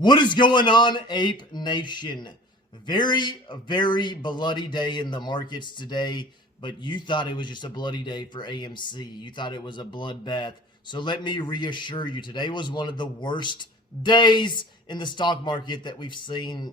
What is going on, Ape Nation? Very, very bloody day in the markets today, but you thought it was just a bloody day for AMC. You thought it was a bloodbath. So let me reassure you, today was one of the worst days in the stock market that we've seen,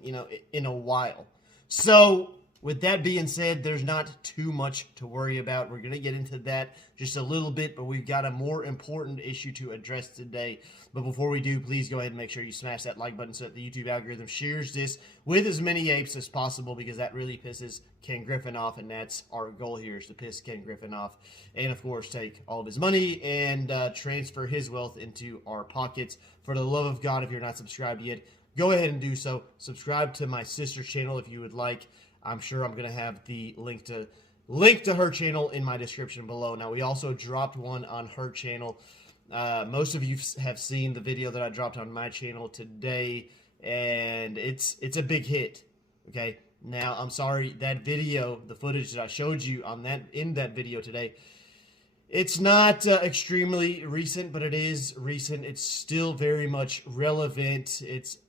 in a while. So with that being said, there's not too much to worry about. We're going to get into that just a little bit, but we've got a more important issue to address today. But before we do, please go ahead and make sure you smash that like button so that the YouTube algorithm shares this with as many apes as possible, because that really pisses Ken Griffin off, and that's our goal here, is to piss Ken Griffin off. And of course, take all of his money and transfer his wealth into our pockets. For the love of God, if you're not subscribed yet, go ahead and do so. Subscribe to my sister channel if you would like. I'm sure I'm going to have the link to her channel in my description below. Now, we also dropped one on her channel. Most of you have seen the video that I dropped on my channel today, and it's a big hit. Okay. Now, I'm sorry, that video, the footage that I showed you in that video today, it's not extremely recent, but it is recent. It's still very much relevant. It's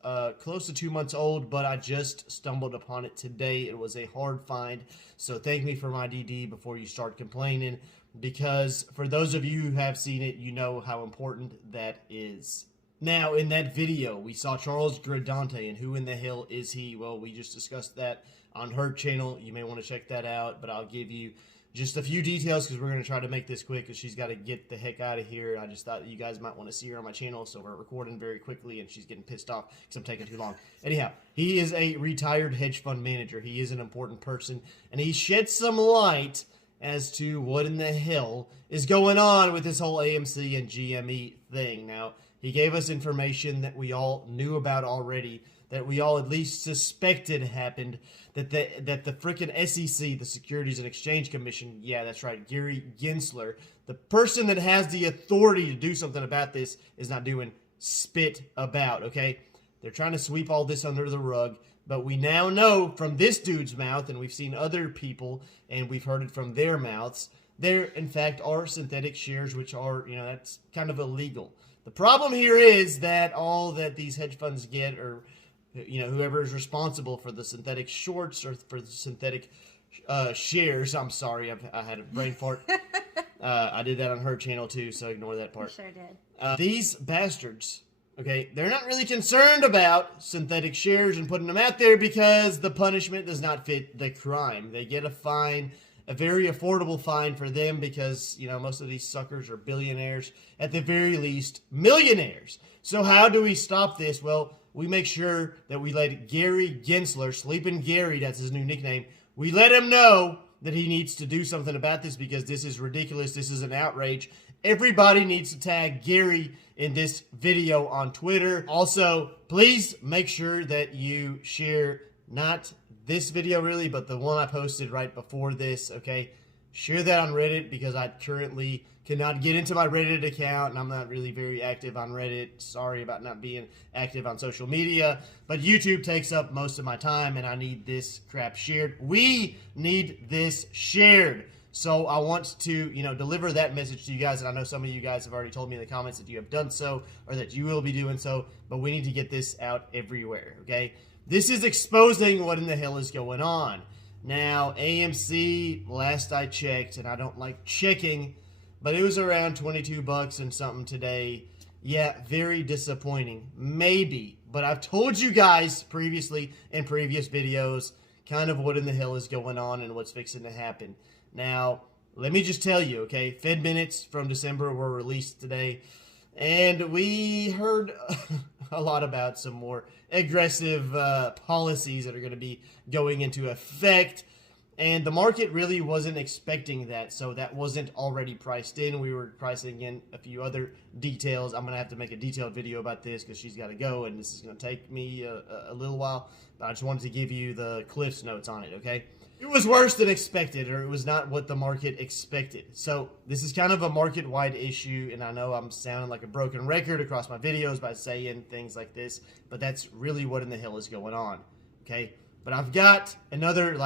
close to 2 months old, but I just stumbled upon it today. It was a hard find, so thank me for my DD before you start complaining, because for those of you who have seen it, you know how important that is. Now, in that video, we saw Charles Gradante, and who in the hell is he? Well, we just discussed that on her channel. You may want to check that out, but I'll give you just a few details because we're going to try to make this quick because she's got to get the heck out of here. I just thought that you guys might want to see her on my channel, so we're recording very quickly, and she's getting pissed off because I'm taking too long. Anyhow, he is a retired hedge fund manager. He is an important person, and he shed some light as to what in the hell is going on with this whole AMC and GME thing. Now, he gave us information that we all knew about already, that we all at least suspected happened, that the frickin' SEC, the Securities and Exchange Commission, yeah, that's right, Gary Gensler, the person that has the authority to do something about this, is not doing spit about, okay? They're trying to sweep all this under the rug, but we now know from this dude's mouth, and we've seen other people, and we've heard it from their mouths, there, in fact, are synthetic shares, which are, that's kind of illegal. The problem here is that all that these hedge funds get, or whoever is responsible for the synthetic shorts or for the synthetic shares. I'm sorry, I had a brain fart. I did that on her channel too, so ignore that part. You sure did. These bastards, okay, they're not really concerned about synthetic shares and putting them out there because the punishment does not fit the crime. They get a fine, a very affordable fine for them because, most of these suckers are billionaires, at the very least, millionaires. So how do we stop this? Well, we make sure that we let Gary Gensler, Sleeping Gary, that's his new nickname, we let him know that he needs to do something about this because this is ridiculous. This is an outrage. Everybody needs to tag Gary in this video on Twitter. Also, please make sure that you share not this video really, but the one I posted right before this, okay? Share that on Reddit because I currently cannot get into my Reddit account, and I'm not really very active on Reddit. Sorry about not being active on social media, but YouTube takes up most of my time, and I need this crap shared. We need this shared. So I want to, deliver that message to you guys, and I know some of you guys have already told me in the comments that you have done so, or that you will be doing so, but we need to get this out everywhere, okay? This is exposing what in the hell is going on. Now, AMC, last I checked, and I don't like checking, but it was around 22 bucks and something today. Yeah, very disappointing. Maybe, but I've told you guys previously in previous videos kind of what in the hell is going on and what's fixing to happen. Now, let me just tell you, okay, Fed minutes from December were released today, and we heard a lot about some more aggressive policies that are going to be going into effect. And the market really wasn't expecting that, so that wasn't already priced in. We were pricing in a few other details. I'm going to have to make a detailed video about this because she's got to go, and this is going to take me a little while. But I just wanted to give you the Cliff's notes on it, okay? It was worse than expected, or it was not what the market expected. So this is kind of a market-wide issue, and I know I'm sounding like a broken record across my videos by saying things like this, but that's really what in the hell is going on, okay? But I've got another,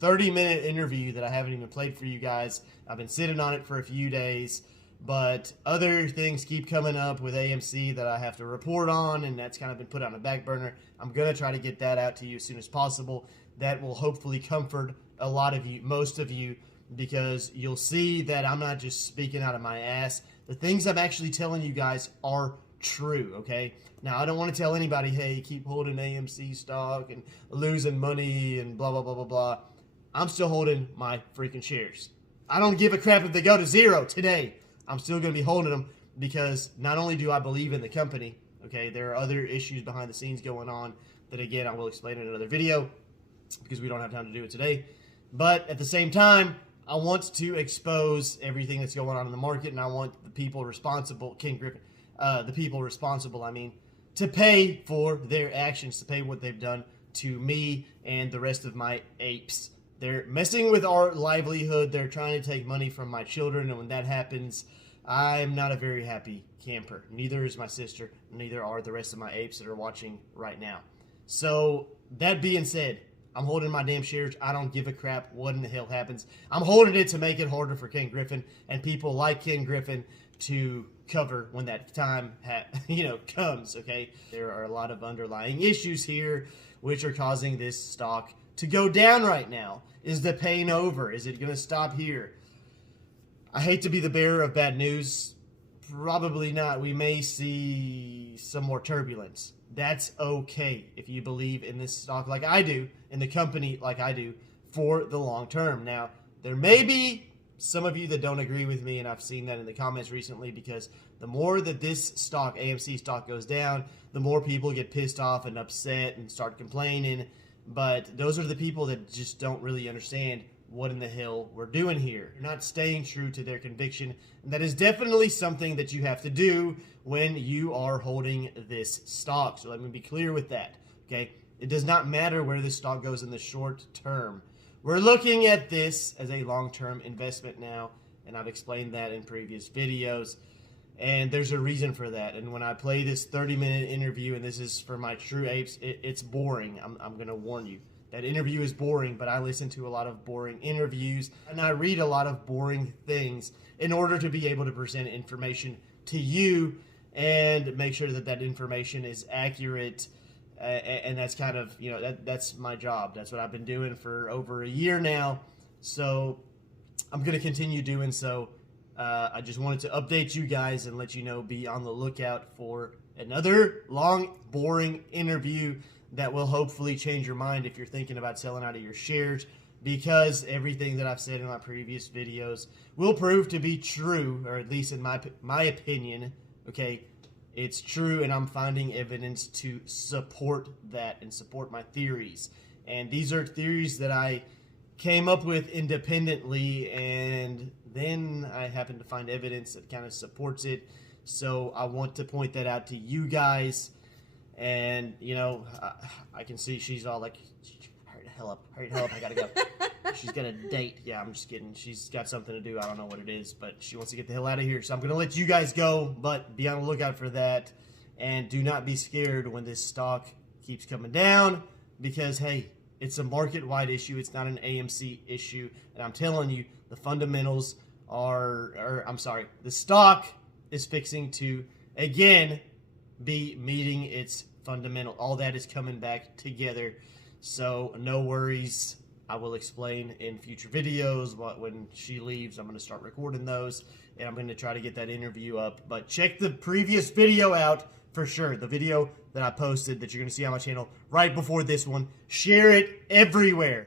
30-minute interview that I haven't even played for you guys. I've been sitting on it for a few days, But other things keep coming up with AMC that I have to report on, and that's kind of been put on the back burner. I'm going to try to get that out to you as soon as possible. That will hopefully comfort a lot of you, most of you, because you'll see that I'm not just speaking out of my ass. The things I'm actually telling you guys are true, okay? Now, I don't want to tell anybody, hey, keep holding AMC stock and losing money and blah, blah, blah, blah, blah. I'm still holding my freaking shares. I don't give a crap if they go to zero today. I'm still going to be holding them because not only do I believe in the company, okay, there are other issues behind the scenes going on that, again, I will explain in another video because we don't have time to do it today. But at the same time, I want to expose everything that's going on in the market, and I want the people responsible, Ken Griffin, the people responsible, to pay for their actions, to pay what they've done to me and the rest of my apes. They're messing with our livelihood. They're trying to take money from my children, and when that happens, I'm not a very happy camper. Neither is my sister. Neither are the rest of my apes that are watching right now. So, that being said, I'm holding my damn shares. I don't give a crap what in the hell happens. I'm holding it to make it harder for Ken Griffin and people like Ken Griffin to cover when that time comes, okay? There are a lot of underlying issues here which are causing this stock to go down right now. Is the pain over? Is it going to stop here? I hate to be the bearer of bad news. Probably not. We may see some more turbulence. That's okay if you believe in this stock like I do, in the company like I do, for the long term. Now, there may be some of you that don't agree with me, and I've seen that in the comments recently, because the more that this stock, AMC stock, goes down, the more people get pissed off and upset and start complaining. But those are the people that just don't really understand what in the hell we're doing here. You're not staying true to their conviction. And that is definitely something that you have to do when you are holding this stock. So let me be clear with that, okay? It does not matter where this stock goes in the short term. We're looking at this as a long-term investment now, and I've explained that in previous videos. And there's a reason for that. And when I play this 30-minute interview, and this is for my true apes, it's boring. I'm going to warn you. That interview is boring, but I listen to a lot of boring interviews, and I read a lot of boring things in order to be able to present information to you and make sure that that information is accurate. And that's kind of, that's my job. That's what I've been doing for over a year now. So I'm going to continue doing so. I just wanted to update you guys and let you know, be on the lookout for another long, boring interview that will hopefully change your mind if you're thinking about selling out of your shares, because everything that I've said in my previous videos will prove to be true, or at least in my opinion, okay? It's true, and I'm finding evidence to support that and support my theories. And these are theories that I came up with independently, and then I happened to find evidence that kind of supports it. So I want to point that out to you guys. And, I can see she's all like, hurry the hell up, I gotta go. She's got a date. Yeah, I'm just kidding. She's got something to do. I don't know what it is, but she wants to get the hell out of here. So I'm going to let you guys go, but be on the lookout for that. And do not be scared when this stock keeps coming down, because, hey, it's a market-wide issue. It's not an AMC issue. And I'm telling you, the fundamentals the stock is fixing to, again, be meeting its fundamental. All that is coming back together. So no worries. I will explain in future videos. When she leaves, I'm going to start recording those, and I'm going to try to get that interview up. But check the previous video out for sure. The video that I posted that you're going to see on my channel right before this one. Share it everywhere.